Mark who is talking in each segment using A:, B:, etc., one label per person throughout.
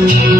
A: Thank
B: you.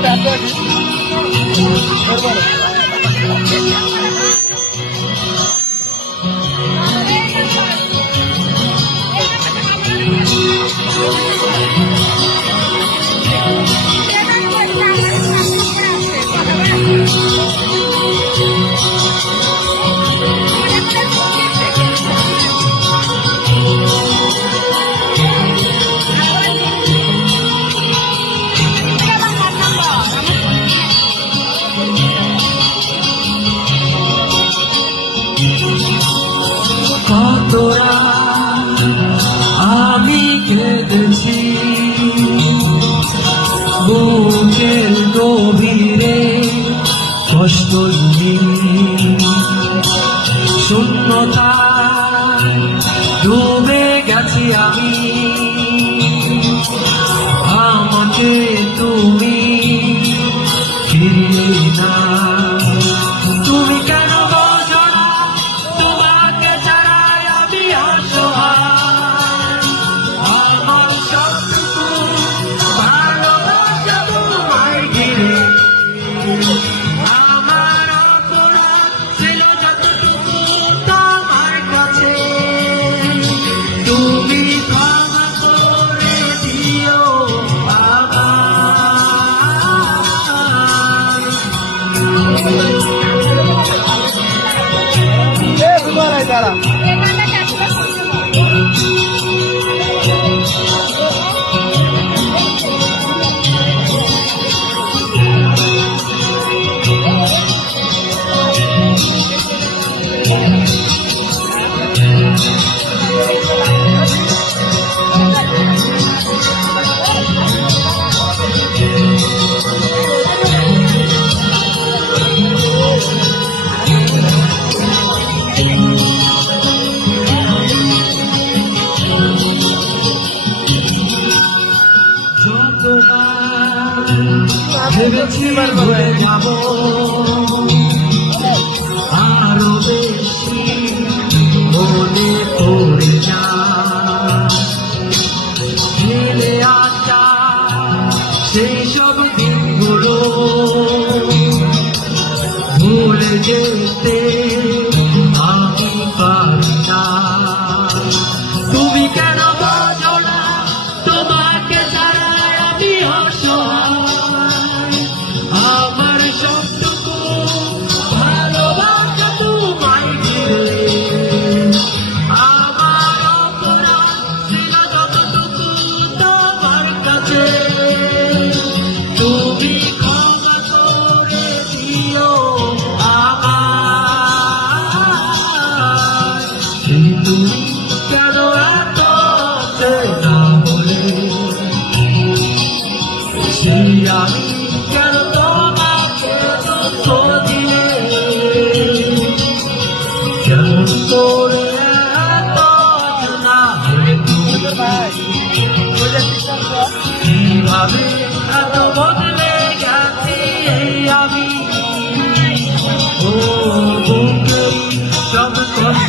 B: Back কাঁদছি বুকের গভীরে কষ্ট শূন্যতা ডুবে গেছি আমি। বলছি ভুলে যাব। আরও বেশি সেই সব দিনগুলো ভুলে যেতে
A: Yeah.